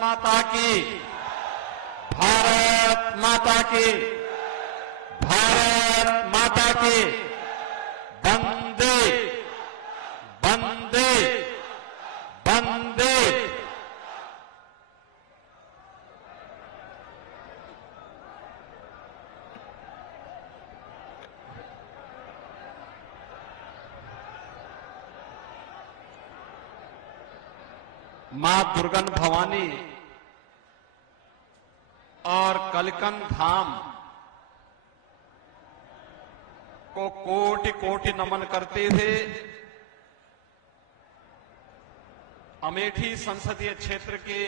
माता की, भारत माता की, भारत माता की। वंदे वंदे वंदे। मां दुर्गन भवानी और कलिकन धाम को कोटि कोटि नमन करते हुए अमेठी संसदीय क्षेत्र के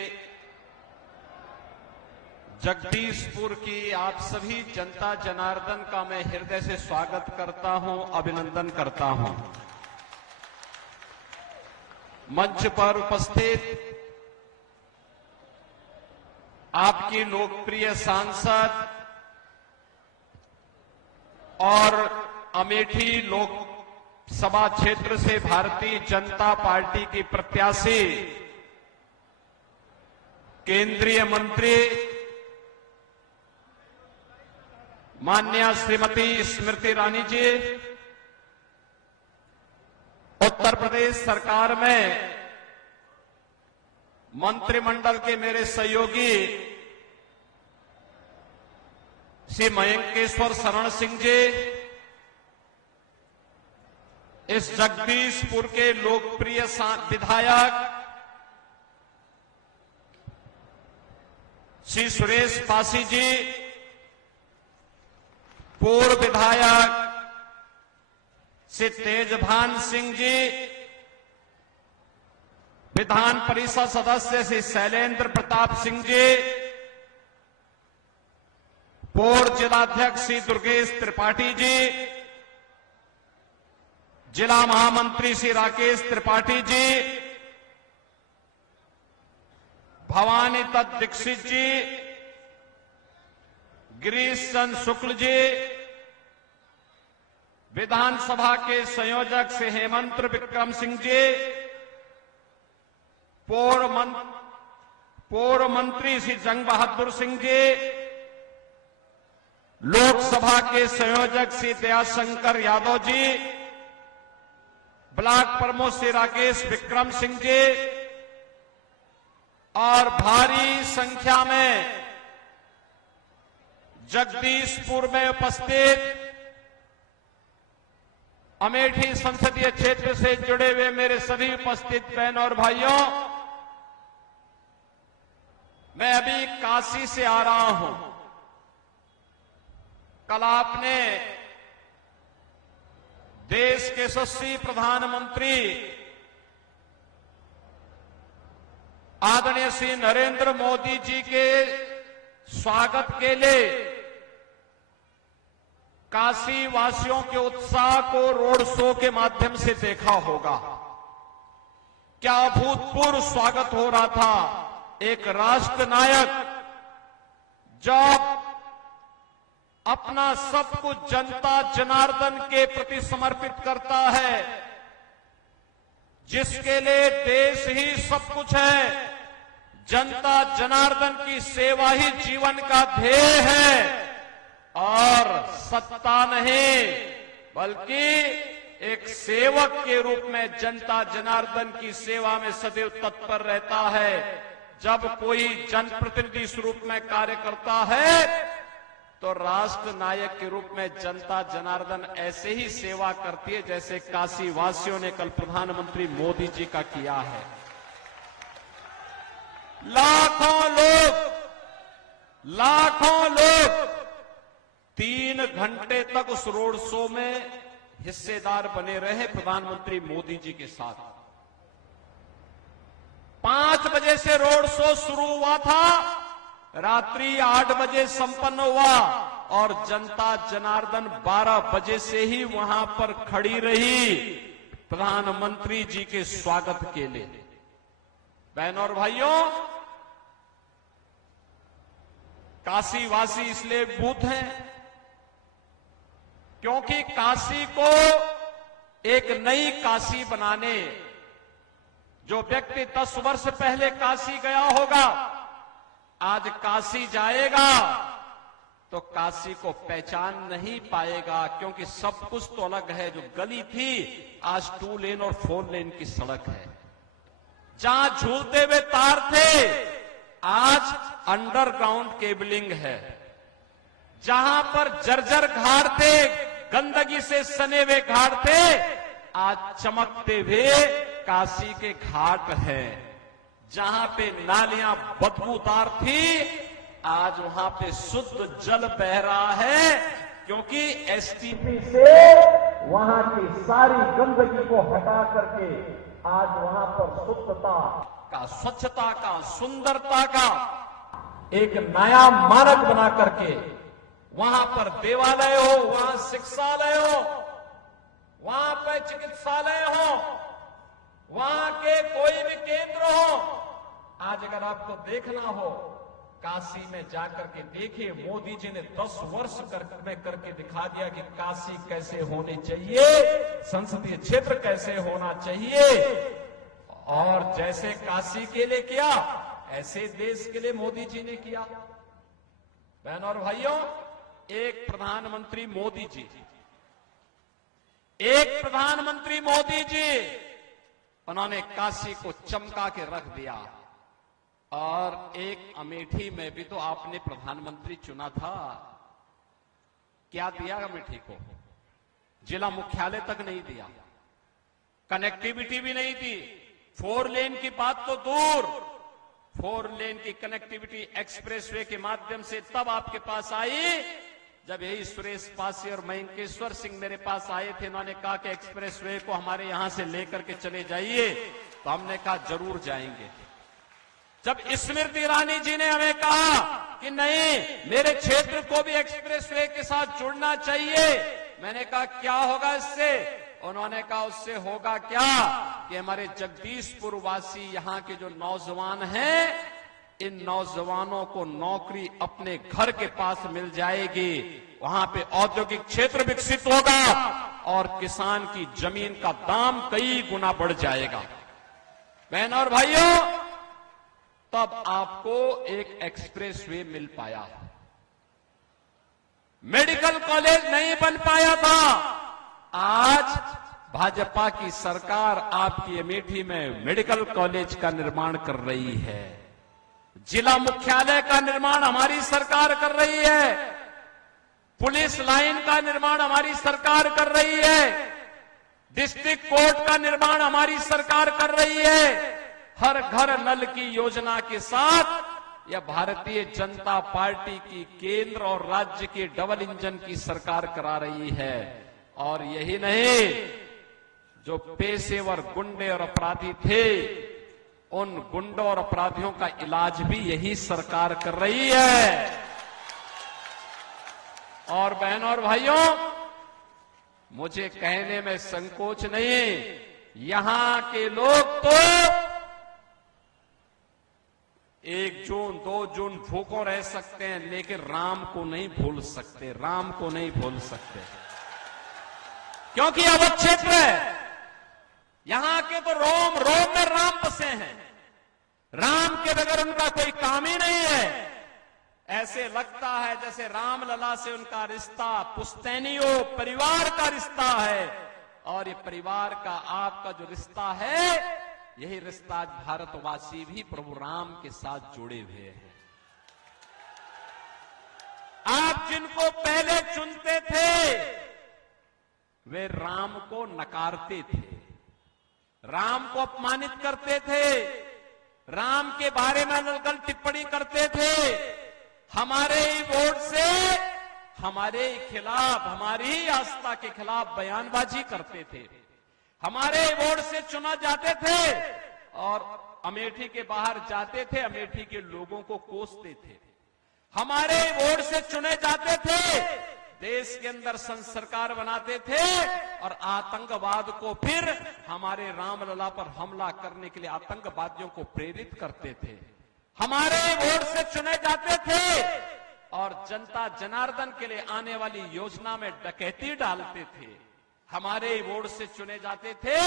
जगदीशपुर की आप सभी जनता जनार्दन का मैं हृदय से स्वागत करता हूं, अभिनंदन करता हूं। मंच पर उपस्थित आपकी लोकप्रिय सांसद और अमेठी लोकसभा क्षेत्र से भारतीय जनता पार्टी की प्रत्याशी केंद्रीय मंत्री माननीय श्रीमती स्मृति ईरानी जी, उत्तर प्रदेश सरकार में मंत्रिमंडल के मेरे सहयोगी श्री मयंकेश्वर शरण सिंह जी, इस जगदीशपुर के लोकप्रिय विधायक श्री सुरेश पासी जी, पूर्व विधायक श्री तेजभान सिंह जी, विधान परिषद सदस्य श्री शैलेंद्र प्रताप सिंह जी, पूर्व जिलाध्यक्ष श्री दुर्गेश त्रिपाठी जी, जिला महामंत्री श्री राकेश त्रिपाठी जी, भवानी दत्त दीक्षित जी, गिरीश चंद्र शुक्ल जी, विधानसभा के संयोजक श्री हेमंत विक्रम सिंह जी, पूर्व मंत्री श्री जंग बहादुर सिंह जी, लोकसभा के संयोजक श्री दयाशंकर यादव जी, ब्लॉक प्रमुख श्री राकेश विक्रम सिंह जी और भारी संख्या में जगदीशपुर में उपस्थित अमेठी संसदीय क्षेत्र से जुड़े हुए मेरे सभी उपस्थित बहन और भाइयों, मैं अभी काशी से आ रहा हूं। कल आपने देश के यशस्वी प्रधानमंत्री आदरणीय श्री नरेंद्र मोदी जी के स्वागत के लिए काशी वासियों के उत्साह को रोड शो के माध्यम से देखा होगा। क्या अभूतपूर्व स्वागत हो रहा था। एक राष्ट्र नायक जब अपना सब कुछ जनता जनार्दन के प्रति समर्पित करता है, जिसके लिए देश ही सब कुछ है, जनता जनार्दन की सेवा ही जीवन का ध्येय है और सत्ता नहीं बल्कि एक सेवक के रूप में जनता जनार्दन की सेवा में सदैव तत्पर रहता है। जब कोई जनप्रतिनिधि स्वरूप में कार्य करता है तो राष्ट्र नायक के रूप में जनता जनार्दन ऐसे ही सेवा करती है जैसे काशी वासियों ने कल प्रधानमंत्री मोदी जी का किया है। लाखों लोग 3 घंटे तक उस रोड शो में हिस्सेदार बने रहे प्रधानमंत्री मोदी जी के साथ। 5 बजे से रोड शो शुरू हुआ था, रात्रि 8 बजे संपन्न हुआ और जनता जनार्दन 12 बजे से ही वहां पर खड़ी रही प्रधानमंत्री जी के स्वागत के लिए। बहनों और भाइयों, काशी वासी इसलिए भूत हैं क्योंकि काशी को एक नई काशी बनाने, जो व्यक्ति 10 वर्ष पहले काशी गया होगा आज काशी जाएगा तो काशी को पहचान नहीं पाएगा, क्योंकि सब कुछ तो अलग है। जो गली थी आज 2 लेन और 4 लेन की सड़क है। जहां झूलते हुए तार थे आज अंडरग्राउंड केबलिंग है। जहां पर जर्जर घाट थे, गंदगी से सने हुए घाट थे, आज चमकते हुए काशी के घाट हैं। जहां पे नालियां बदबूदार थी आज वहां पे शुद्ध जल बह रहा है, क्योंकि एसटीपी से वहां की सारी गंदगी को हटा करके आज वहां पर शुद्धता का, स्वच्छता का, सुंदरता का एक नया मानक बना करके वहां पर देवालय हो, वहां शिक्षालय हो, वहां पर चिकित्सालय हो, वहां के कोई भी केंद्र हो। आज अगर आपको देखना हो काशी में जाकर के देखिए, मोदी जी ने 10 वर्ष में करके दिखा दिया कि काशी कैसे होनी चाहिए, संसदीय क्षेत्र कैसे होना चाहिए। और जैसे काशी के लिए किया ऐसे देश के लिए मोदी जी ने किया। बहनों और भाइयों, एक प्रधानमंत्री मोदी जी, उन्होंने काशी को चमका के रख दिया। और एक अमेठी में भी तो आपने प्रधानमंत्री चुना था, क्या दिया अमेठी को? जिला मुख्यालय तक नहीं दिया, कनेक्टिविटी भी नहीं दी। 4 लेन की बात तो दूर, 4 लेन की कनेक्टिविटी एक्सप्रेसवे के माध्यम से तब आपके पास आई जब यही सुरेश पासी और मयंकेश्वर सिंह मेरे पास आए थे। इन्होंने कहा कि एक्सप्रेसवे को हमारे यहां से लेकर के चले जाइए, तो हमने कहा जरूर जाएंगे। जब स्मृति ईरानी जी ने हमें कहा कि नहीं, मेरे क्षेत्र को भी एक्सप्रेसवे के साथ जुड़ना चाहिए, मैंने कहा क्या होगा इससे? उन्होंने कहा उससे होगा क्या कि हमारे जगदीशपुर वासी यहाँ के जो नौजवान हैं, इन नौजवानों को नौकरी अपने घर के पास मिल जाएगी, वहां पे औद्योगिक क्षेत्र विकसित होगा और किसान की जमीन का दाम कई गुना बढ़ जाएगा। बहनों और भाइयों, तब आपको एक एक्सप्रेसवे मिल पाया। मेडिकल कॉलेज नहीं बन पाया था। आज भाजपा की सरकार आपकी अमेठी में मेडिकल कॉलेज का निर्माण कर रही है। जिला मुख्यालय का निर्माण हमारी सरकार कर रही है। पुलिस लाइन का निर्माण हमारी सरकार कर रही है। डिस्ट्रिक्ट कोर्ट का निर्माण हमारी सरकार कर रही है। हर घर नल की योजना के साथ यह भारतीय जनता पार्टी की केंद्र और राज्य की डबल इंजन की सरकार करा रही है। और यही नहीं, जो पेशेवर गुंडे और अपराधी थे, उन गुंडों और अपराधियों का इलाज भी यही सरकार कर रही है। और बहनों और भाइयों, मुझे कहने में संकोच नहीं, यहां के लोग तो 1 जून 2 जून भूखों रह सकते हैं, लेकिन राम को नहीं भूल सकते, राम को नहीं भूल सकते, क्योंकि अवध क्षेत्र है। यहां के तो रोम रोम में राम बसे हैं। राम के बगैर उनका कोई काम ही नहीं है। ऐसे लगता है जैसे रामलला से उनका रिश्ता पुश्तैनियों परिवार का रिश्ता है। और ये परिवार का आपका जो रिश्ता है, यही रिश्ता आज भारतवासी भी प्रभु राम के साथ जुड़े हुए हैं। आप जिनको पहले चुनते थे, वे राम को नकारते थे, राम को अपमानित करते थे, राम के बारे में अलग टिप्पणी करते थे। हमारे ही वोट से हमारे खिलाफ, हमारी ही आस्था के खिलाफ बयानबाजी करते थे। हमारे वोट से चुना जाते थे और अमेठी के बाहर जाते थे, अमेठी के लोगों को कोसते थे। हमारे वोट से चुने जाते थे, देश के अंदर सरकार बनाते थे और आतंकवाद को फिर हमारे रामलला पर हमला करने के लिए आतंकवादियों को प्रेरित करते थे। हमारे वोट से चुने जाते थे और जनता जनार्दन के लिए आने वाली योजना में डकैती डालते थे। हमारे वोट से चुने जाते थे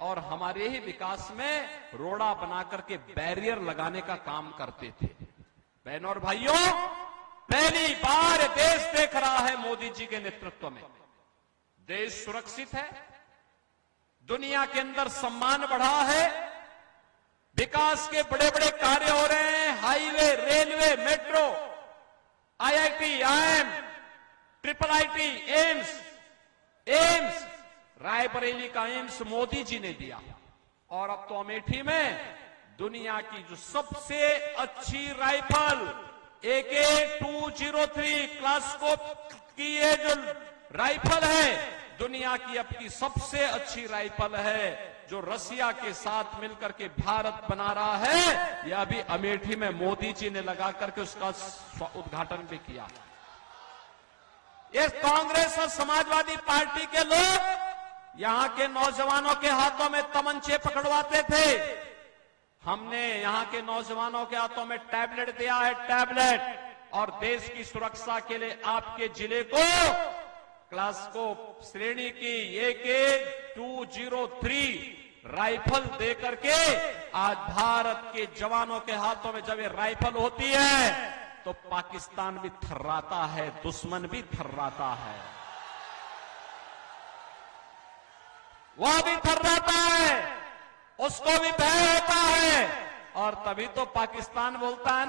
और हमारे ही विकास में रोड़ा बना करके बैरियर लगाने का काम करते थे। बहनों और भाइयों, पहली बार देश देख रहा है मोदी जी के नेतृत्व में देश सुरक्षित है, दुनिया के अंदर सम्मान बढ़ा है, विकास के बड़े बड़े कार्य हो रहे हैं, highway, railway, metro, IIT, IIM, triple IT, AIIMS, Raebareli का एम्स मोदी जी ने दिया। और अब तो अमेठी में दुनिया की जो सबसे अच्छी राइफल AK-203 क्लास्कोप की ये जो राइफल है, दुनिया की अब की सबसे अच्छी राइफल है, जो रसिया के साथ मिलकर के भारत बना रहा है। यह अभी अमेठी में मोदी जी ने लगा करके उसका उद्घाटन भी किया। ये कांग्रेस और समाजवादी पार्टी के लोग यहां के नौजवानों के हाथों में तमंचे पकड़वाते थे। हमने यहां के नौजवानों के हाथों में टैबलेट दिया है, टैबलेट, और देश की सुरक्षा के लिए आपके जिले को क्लास्कोप श्रेणी की AK-203 राइफल देकर के आज भारत के जवानों के हाथों में जब ये राइफल होती है तो पाकिस्तान भी थर्राता है, दुश्मन भी थर्राता है, वह भी थर्राता है, उसको भी भय होता है। और तभी तो पाकिस्तान बोलता है